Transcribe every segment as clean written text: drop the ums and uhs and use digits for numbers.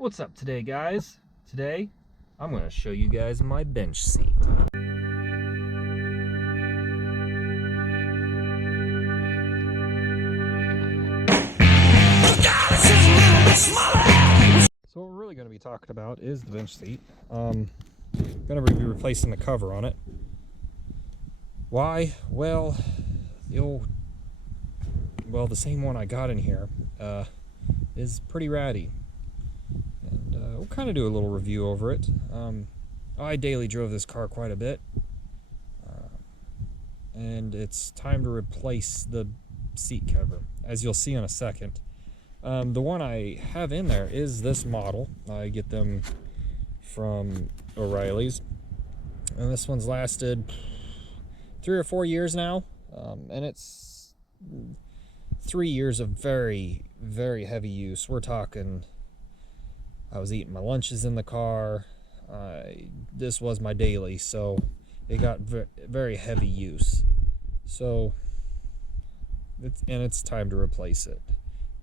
What's up today, guys? Today, I'm going to show you guys my bench seat. So what we're really going to be talking about is the bench seat. Going to be replacing the cover on it. Why? Well, the same one I got in here is pretty ratty. And we'll kind of do a little review over it. I daily drove this car quite a bit. And it's time to replace the seat cover, as you'll see in a second. The one I have in there is this model. I get them from O'Reilly's. And this one's lasted 3 or 4 years now. And it's 3 years of very, very heavy use. We're talking, I was eating my lunches in the car. This was my daily, so it got very heavy use. So, it's time to replace it.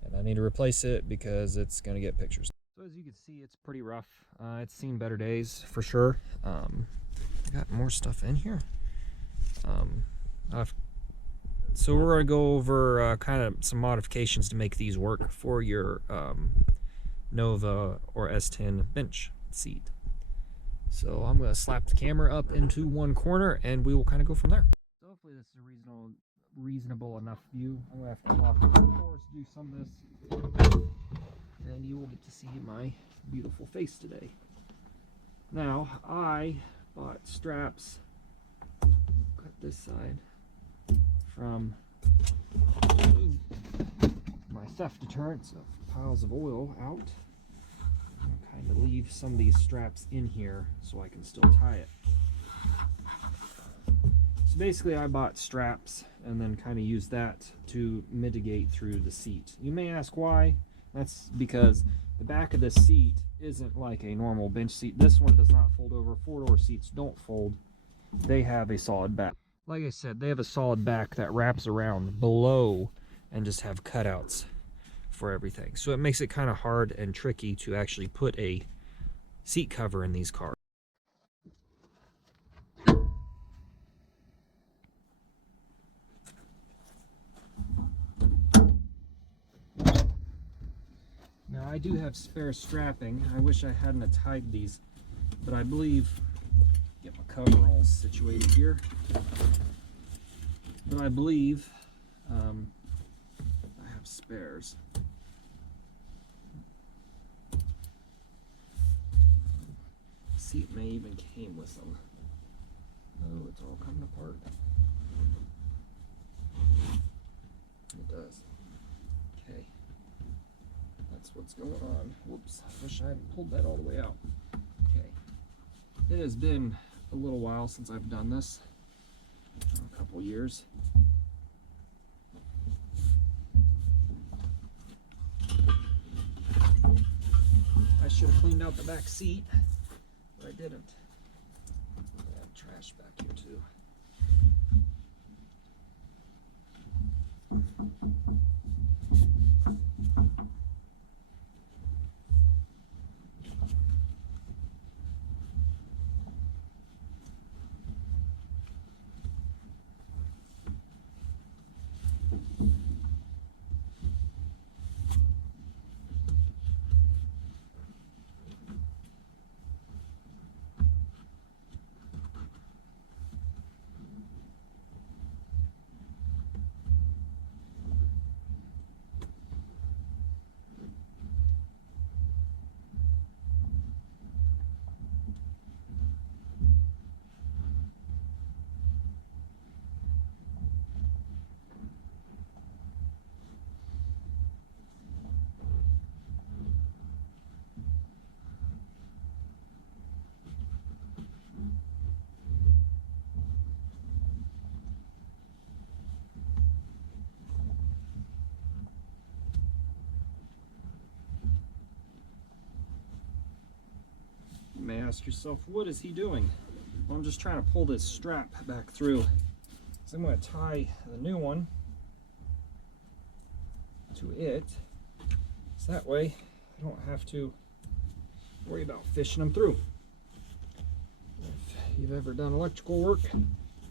And I need to replace it because it's going to get pictures. So as you can see, it's pretty rough. It's seen better days, for sure. I got more stuff in here. So we're going to go over kind of some modifications to make these work for your Nova or S10 bench seat. So I'm going to slap the camera up into one corner and we will kind of go from there. So hopefully this is a reasonable enough view. I'm going to have to come off the floors to do some of this, and you will get to see my beautiful face today. Now, I bought straps, cut this side, from my theft deterrents of piles of oil out. I'll kind of leave some of these straps in here so I can still tie it. So basically I bought straps and then kind of used that to mitigate through the seat. You may ask why. That's because the back of this seat isn't like a normal bench seat. This one does not fold over. 4-door seats don't fold. They have a solid back. Like I said, they have a solid back that wraps around below and just have cutouts for everything. So it makes it kind of hard and tricky to actually put a seat cover in these cars. Now I do have spare strapping. I wish I hadn't tied these, but I believe, get my coveralls situated here, but I believe I have spares. The seat may even came with them. Oh, it's all coming apart. It does. Okay. That's what's going on. Whoops, I wish I hadn't pulled that all the way out. Okay. It has been a little while since I've done this. A couple years. I should have cleaned out the back seat, but I didn't. I have trash back here too. You may ask yourself, what is he doing? Well, I'm just trying to pull this strap back through. So I'm going to tie the new one to it, so that way I don't have to worry about fishing them through. If you've ever done electrical work,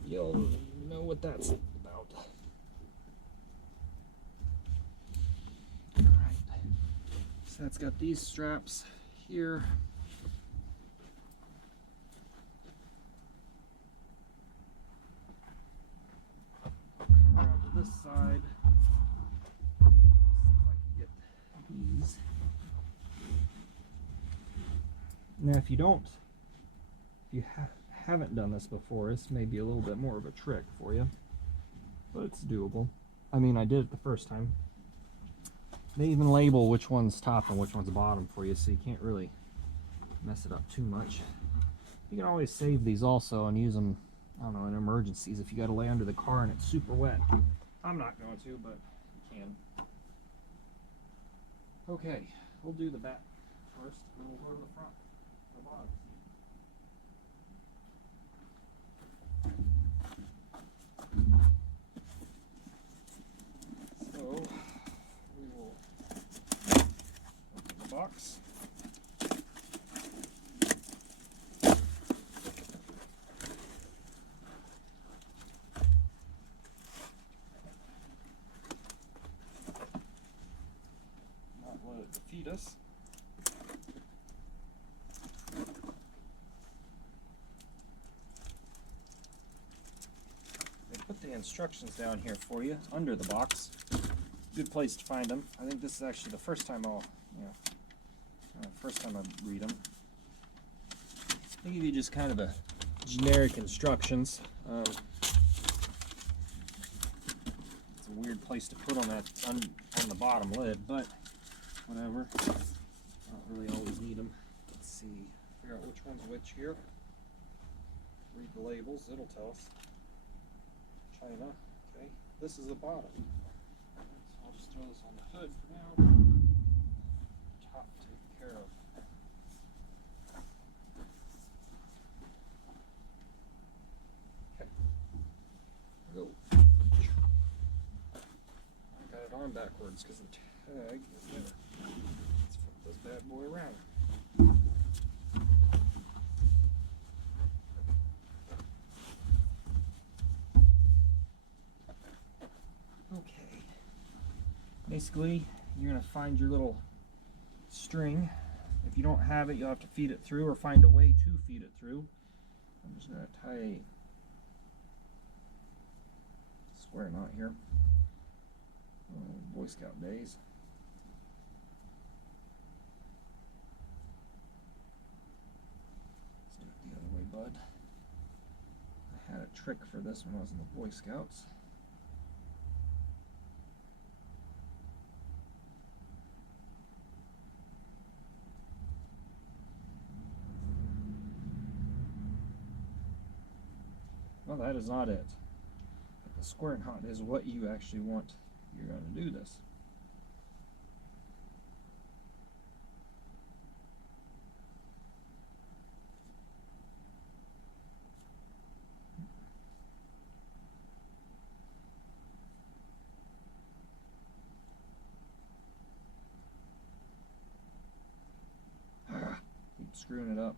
you'll know what that's about. Alright, so that's got these straps here. Come around to this side. See if I can get these. Now if you haven't done this before, this may be a little bit more of a trick for you, but it's doable. I mean, I did it the first time. They even label which one's top and which one's bottom for you, so you can't really mess it up too much. You can always save these also and use them, I don't know, in emergencies if you got to lay under the car and it's super wet. I'm not going to, but you can. Okay, we'll do the back first, and then we'll go to the front, the bottom. So we will open the box. Not let it defeat us. Put the instructions down here for you under the box. Good place to find them. I think this is actually the first time first time I read them. They give you just kind of a generic instructions. It's a weird place to put on that on the bottom lid, but whatever. Don't really always need them. Let's see. Figure out which one's which here. Read the labels. It'll tell us. China. Okay, this is the bottom. So I'll just throw this on the hood for now. Top taken care of. Okay. Go. I got it on backwards because the tag is there. Let's flip this bad boy around. Okay, basically you're going to find your little string. If you don't have it, you'll have to feed it through or find a way to feed it through. I'm just going to tie a square knot here. Boy Scout days. Let's do it the other way, bud. I had a trick for this when I was in the Boy Scouts. Well, that is not it. But the square knot is what you actually want. You're going to do this. Keep screwing it up.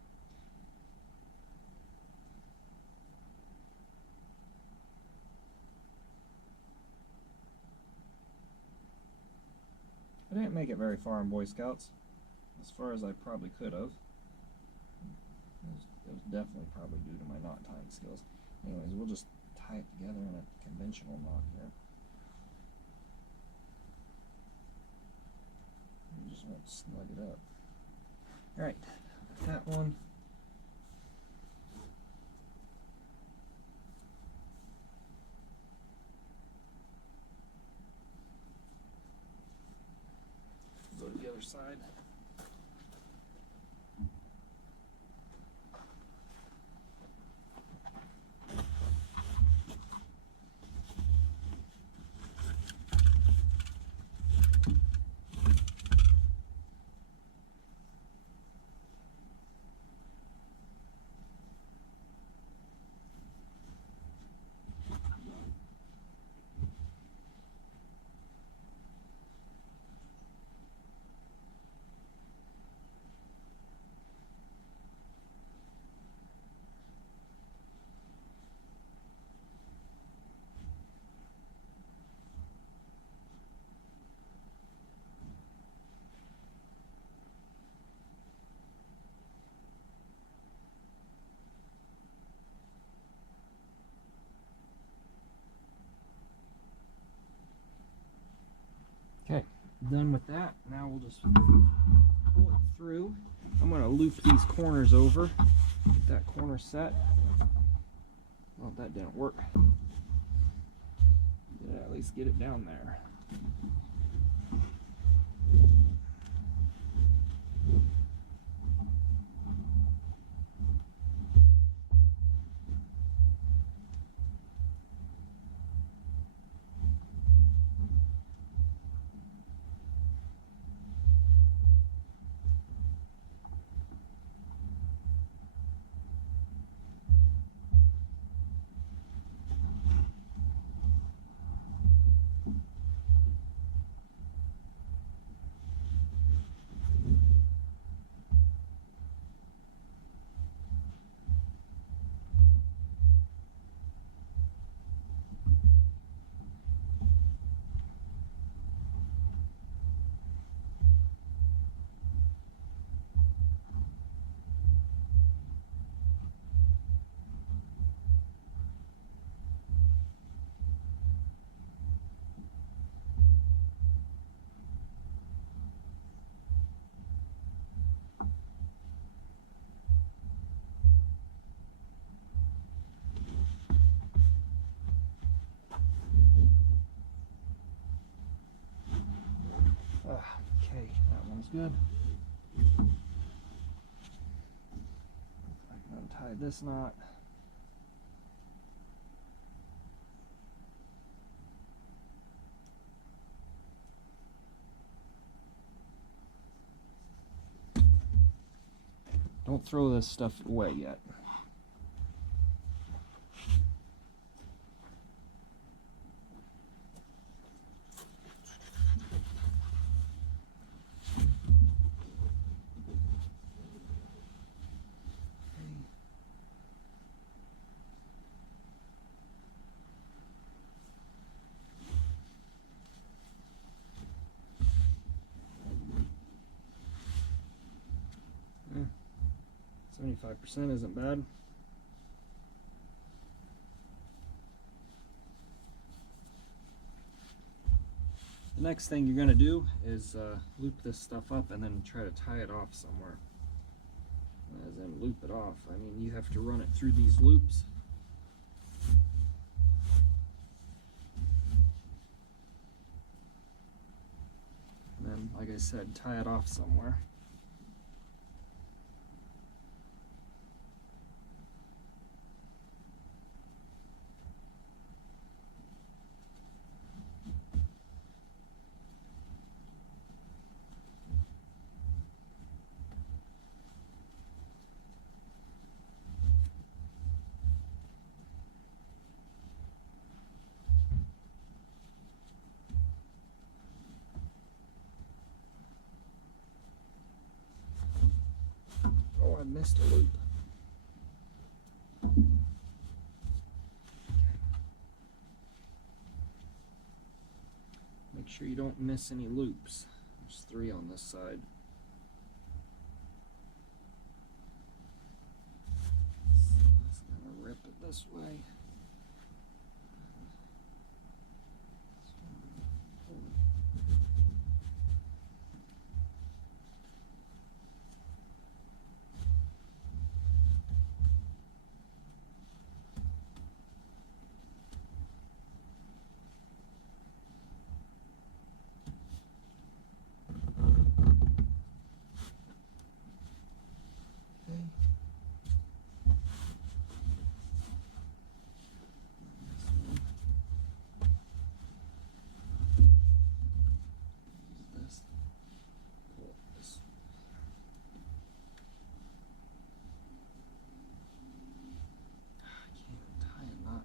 I didn't make it very far in Boy Scouts, as far as I probably could have. It was definitely probably due to my knot tying skills. Anyways, we'll just tie it together in a conventional knot here. You just won't snug it up. Alright, that one. Go to the other side. Done with that. Now we'll just pull it through. I'm going to loop these corners over. Get that corner set. Well, that didn't work. Yeah, at least get it down there. Okay, that one's good. I can untie this knot. Don't throw this stuff away yet. Yeah, 75% isn't bad. The next thing you're going to do is loop this stuff up and then try to tie it off somewhere. As in loop it off, I mean you have to run it through these loops. And then, like I said, tie it off somewhere. Oh, I missed a loop. Make sure you don't miss any loops. There's 3 on this side. Just gonna rip it this way.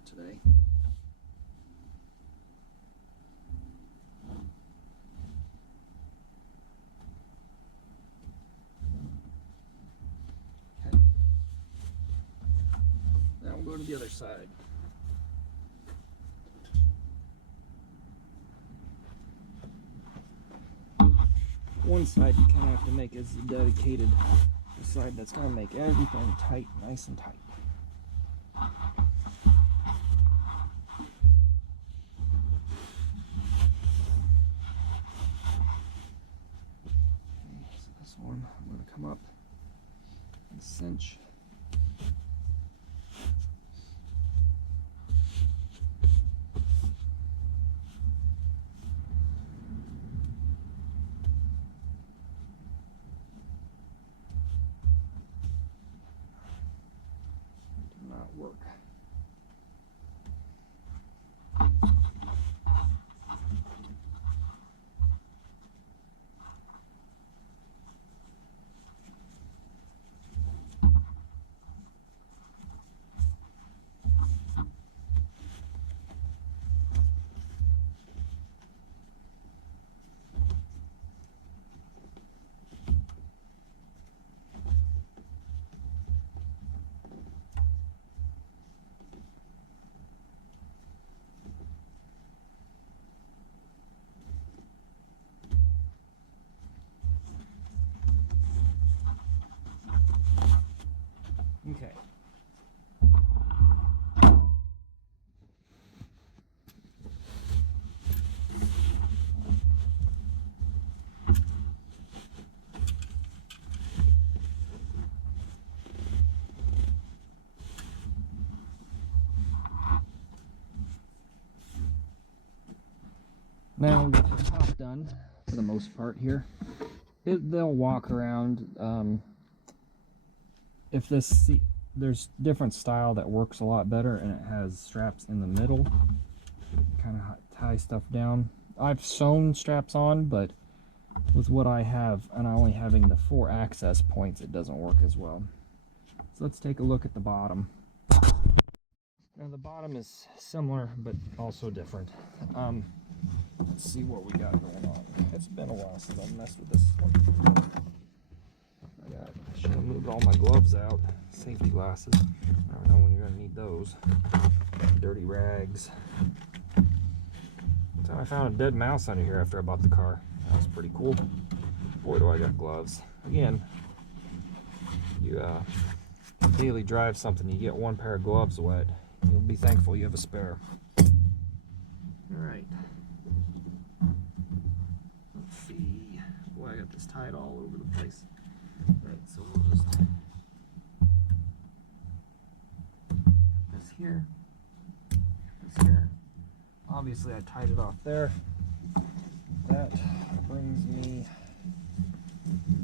Today. Okay. Now we'll go to the other side. One side you kind of have to make as dedicated, the side that's going to make everything tight, nice and tight. I'm going to come up and cinch. Did not work. Okay. Now we got the top done for the most part here. They'll walk around. If this seat, there's different style that works a lot better, and it has straps in the middle, kind of tie stuff down. I've sewn straps on, but with what I have, and only having the 4 access points, it doesn't work as well. So let's take a look at the bottom. Now the bottom is similar, but also different. Let's see what we got going on. It's been a while since I've messed with this one. I should have moved all my gloves out. Safety glasses. I don't know when you're going to need those. Dirty rags. One time I found a dead mouse under here after I bought the car. That was pretty cool. Boy, do I got gloves. Again, you daily drive something, you get one pair of gloves wet, you'll be thankful you have a spare. Alright. Let's see. Boy, I got this tied all over the place. Alright, so we'll just put this here, this here. Obviously I tied it off there. That brings me,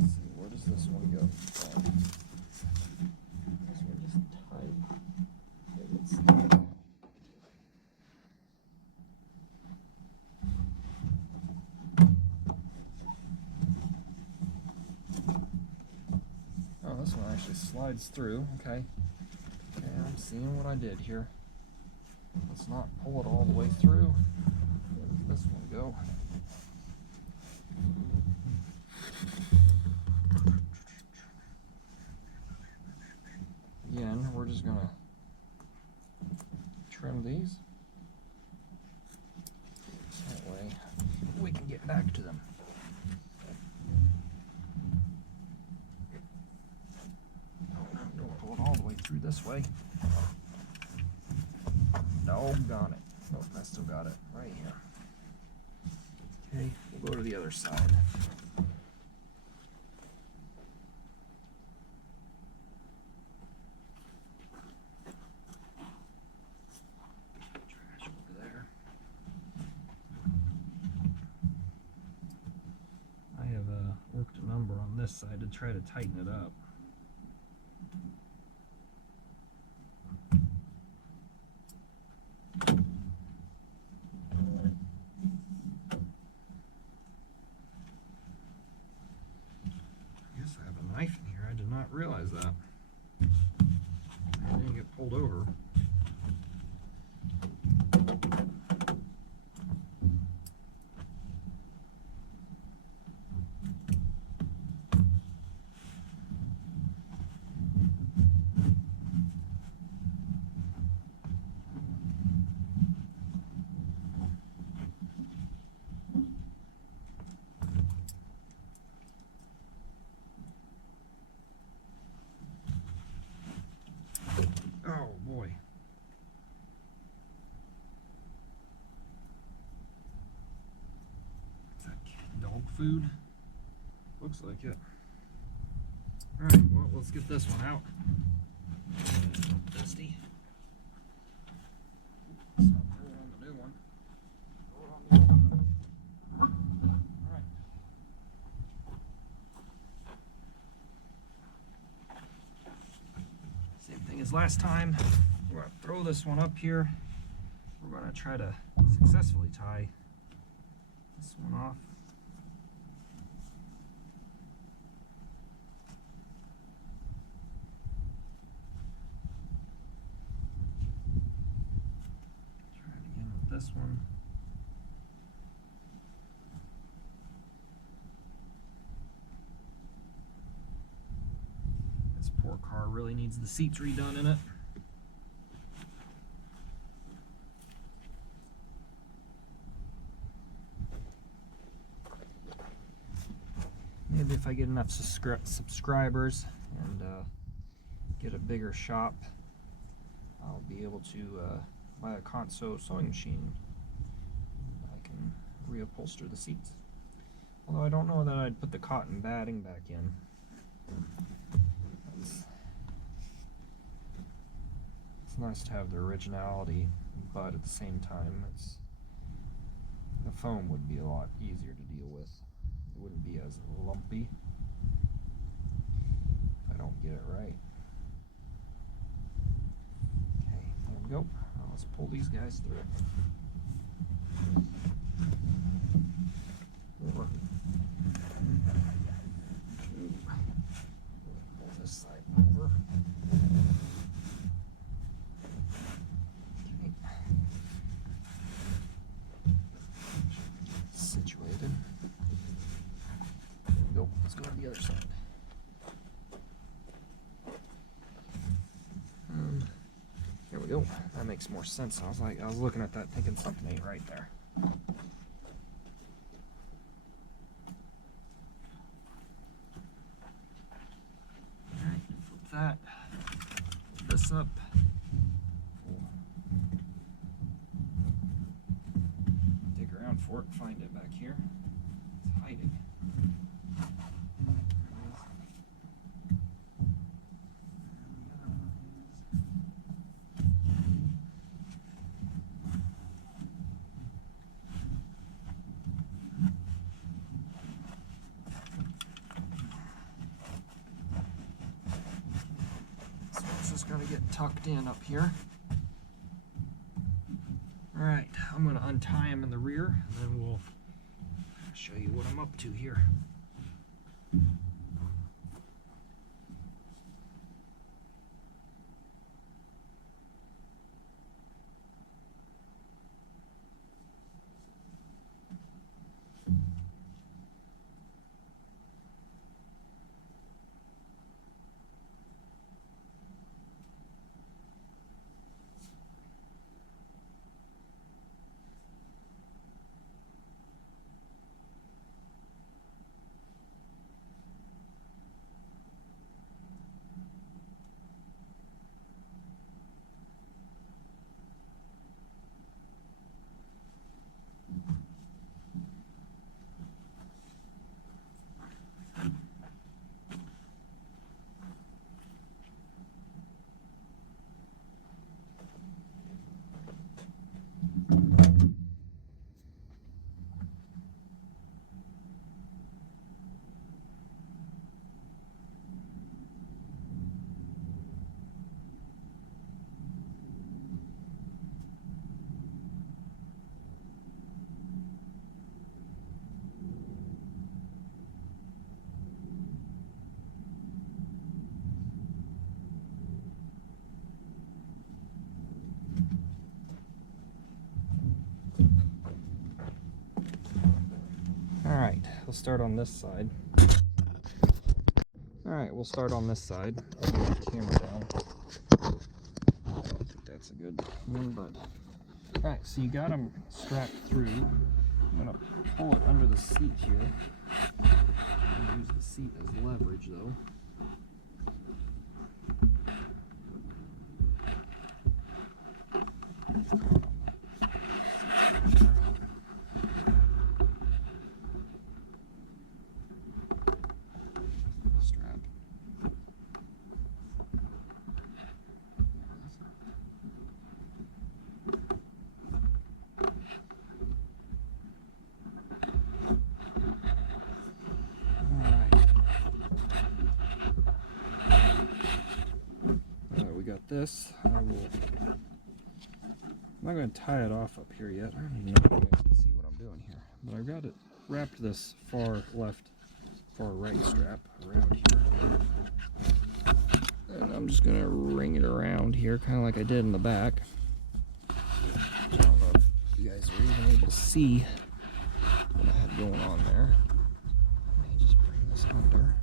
let's see, where does this one go? This one just tight. Oh, this one actually slides through. Okay. Okay, I'm seeing what I did here. Let's not pull it all the way through. Where does this one go? Again, we're just gonna trim these. That way we can get back to them. Don't pull it all the way through this way. Doggone it. Nope, I still got it right here. Okay, we'll go to the other side. Trash over there. I have worked a number on this side to try to tighten it up. Knife in here. I did not realize that. I didn't get pulled over. Oh boy. Is that dog food? Looks like it. let's get this one out. Dusty. Let's not throw it on the new one. Throw it on the old one. Alright. Same thing as last time. We're going to throw this one up here. We're going to try to successfully tie this one off. Try it again with this one. This poor car really needs the seats redone in it. Maybe if I get enough subscribers and get a bigger shop, I'll be able to buy a Conso sewing machine. I can reupholster the seats. Although I don't know that I'd put the cotton batting back in. It's nice to have the originality, but at the same time, the foam would be a lot easier to deal with. It wouldn't be as lumpy if I don't get it right. Okay, there we go. Now let's pull these guys through. Over. Two. Pull this side over. Okay. Situated. Go. Let's go to the other side. There we go. That makes more sense. I was looking at that thinking something ain't right there. Alright, flip that. Flip this up. Dig around for it, find it back here. It's hiding. Going to get tucked in up here. Alright, I'm going to untie him in the rear and then we'll show you what I'm up to here. Alright, we'll start on this side. Alright, we'll start on this side. I'll get the camera down. I don't think that's a good one, but... Alright, so you got them strapped through. I'm going to pull it under the seat here. I'm going to use the seat as leverage, though. this, I'm not going to tie it off up here yet. I don't even know if you guys can see what I'm doing here. But I've got it wrapped this far right strap around here. And I'm just going to ring it around here, kind of like I did in the back. I don't know if you guys are even able to see what I had going on there. Let me just bring this under.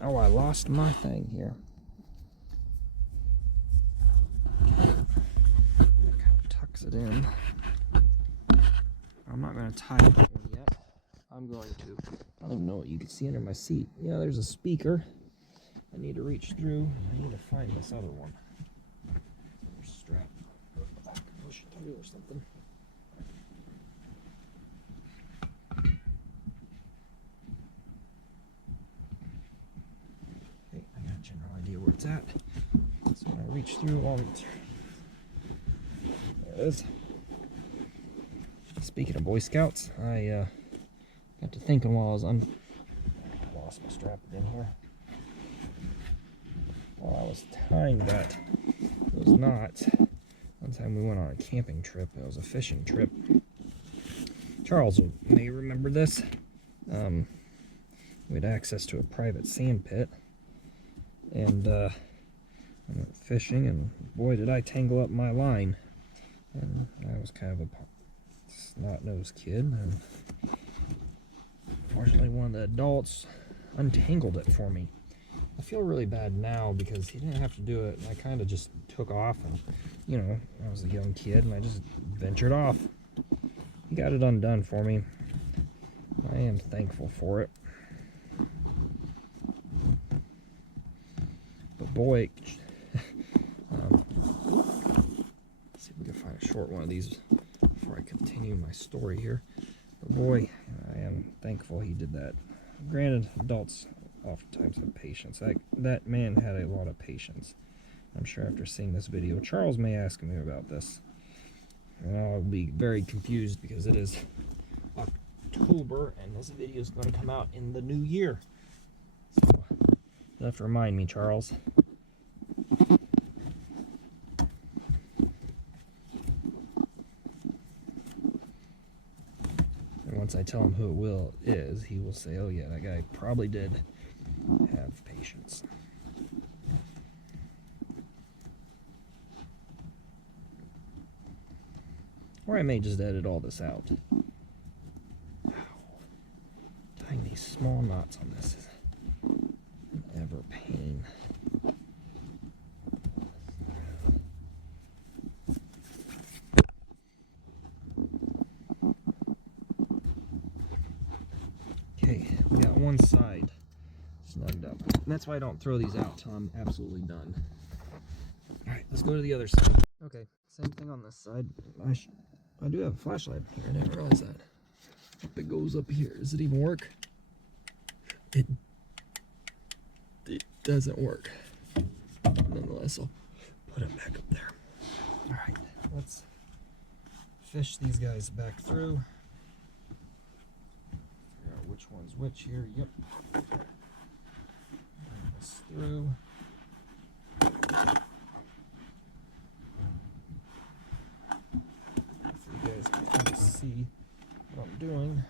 Oh, I lost my thing here. That kind of tucks it in. I'm not going to tie that one yet. I'm going to. I don't even know what you can see under my seat. Yeah, there's a speaker. I need to reach through. I need to find this other one. Strap. Push it through or something. Okay, I got a general idea where it's at. So when I reach through, there it is. Speaking of Boy Scouts, I got to thinking while I was I lost my strap again here. While I was tying that, those knots, one time we went on a camping trip. It was a fishing trip. Charles may remember this. We had access to a private sand pit, and I went fishing, and boy, did I tangle up my line. And I was kind of a snot-nosed kid, and fortunately one of the adults untangled it for me. I feel really bad now because he didn't have to do it, and I kind of just took off, and you know, I was a young kid and I just ventured off. He got it undone for me. I am thankful for it. But boy, let's see if we can find a short one of these before I continue my story here. But boy, I am thankful he did that. Granted, adults oftentimes have patience. That man had a lot of patience. I'm sure after seeing this video, Charles may ask me about this. And I'll be very confused because it is October and this video is going to come out in the new year. So you'll have to remind me, Charles. And once I tell him who it is, he will say, oh yeah, that guy probably did have patience. Or I may just edit all this out. Wow. Tying these small knots on this is an ever pain. Okay, we got one side snugged up. And that's why I don't throw these out till I'm absolutely done. Alright, let's go to the other side. Okay, same thing on this side. I do have a flashlight here. I didn't realize that. Hope it goes up here. Does it even work? It doesn't work. Nonetheless, I'll put it back up there. Alright, let's fish these guys back through. Figure out which one's which here. Yep. Bring this through. You guys can kind of see what I'm doing.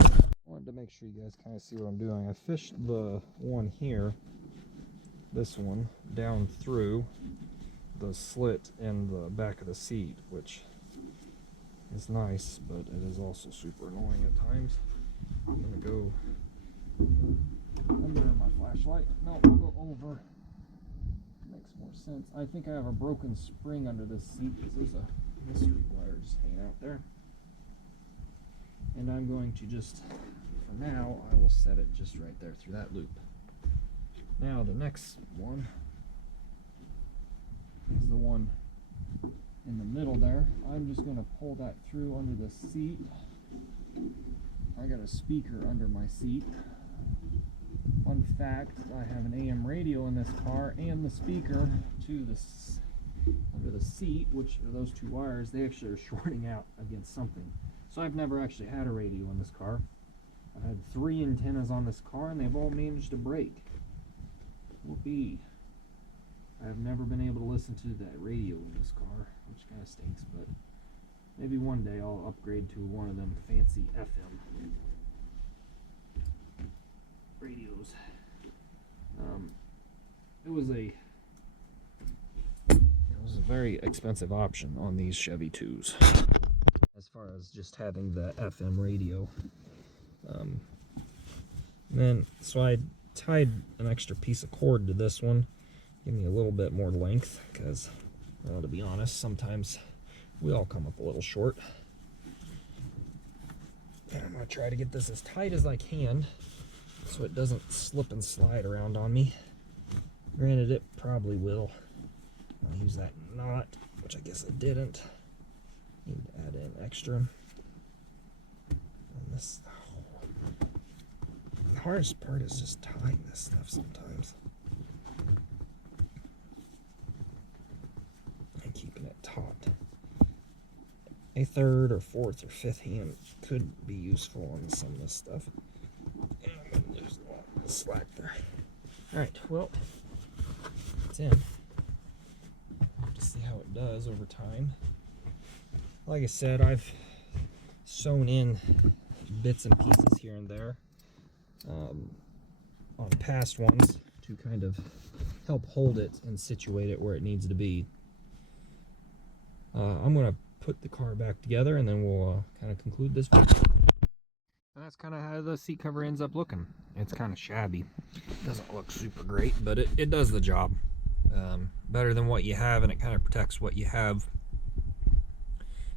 I wanted to make sure you guys kind of see what I'm doing. I fished the one here, this one, down through the slit in the back of the seat, which is nice, but it is also super annoying at times. I'm going to go under my flashlight. No, I'll go over. Makes more sense. I think I have a broken spring under this seat because there's a mystery wire just hanging out there. And I'm going to just, for now, I will set it just right there through that loop. Now the next one is the one in the middle there. I'm just going to pull that through under the seat. I got a speaker under my seat. Fun fact, I have an AM radio in this car and the speaker to this under the seat, which are those two wires. They actually are shorting out against something. So I've never actually had a radio in this car. I had 3 antennas on this car and they've all managed to break. Whoopee. I have never been able to listen to that radio in this car, which kind of stinks, but maybe one day I'll upgrade to one of them fancy FM radios. It was a very expensive option on these Chevy 2s as far as just having the FM radio. So I tied an extra piece of cord to this one, give me a little bit more length, because, well, to be honest, sometimes we all come up a little short. And I'm going to try to get this as tight as I can so it doesn't slip and slide around on me. Granted, it probably will. I'll use that knot, which I guess I didn't. Need to add in extra. And this, the hardest part is just tying this stuff sometimes. And keeping it taut. A third or fourth or fifth hand could be useful on some of this stuff. And I'm going to lose a lot of slack there. Alright, well, it's in. See how it does over time. Like I said, I've sewn in bits and pieces here and there on past ones to kind of help hold it and situate it where it needs to be. I'm going to put the car back together and then we'll kind of conclude this video. And that's kind of how the seat cover ends up looking. It's kind of shabby. Doesn't look super great, but it does the job. Better than what you have, and it kind of protects what you have.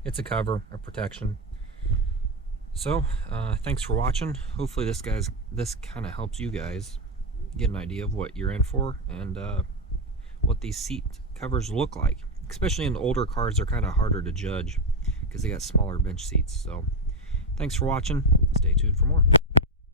It's a cover, a protection. So thanks for watching. Hopefully this kind of helps you guys get an idea of what you're in for and what these seat covers look like. Especially in the older cars, they're kind of harder to judge because they got smaller bench seats. So thanks for watching. Stay tuned for more.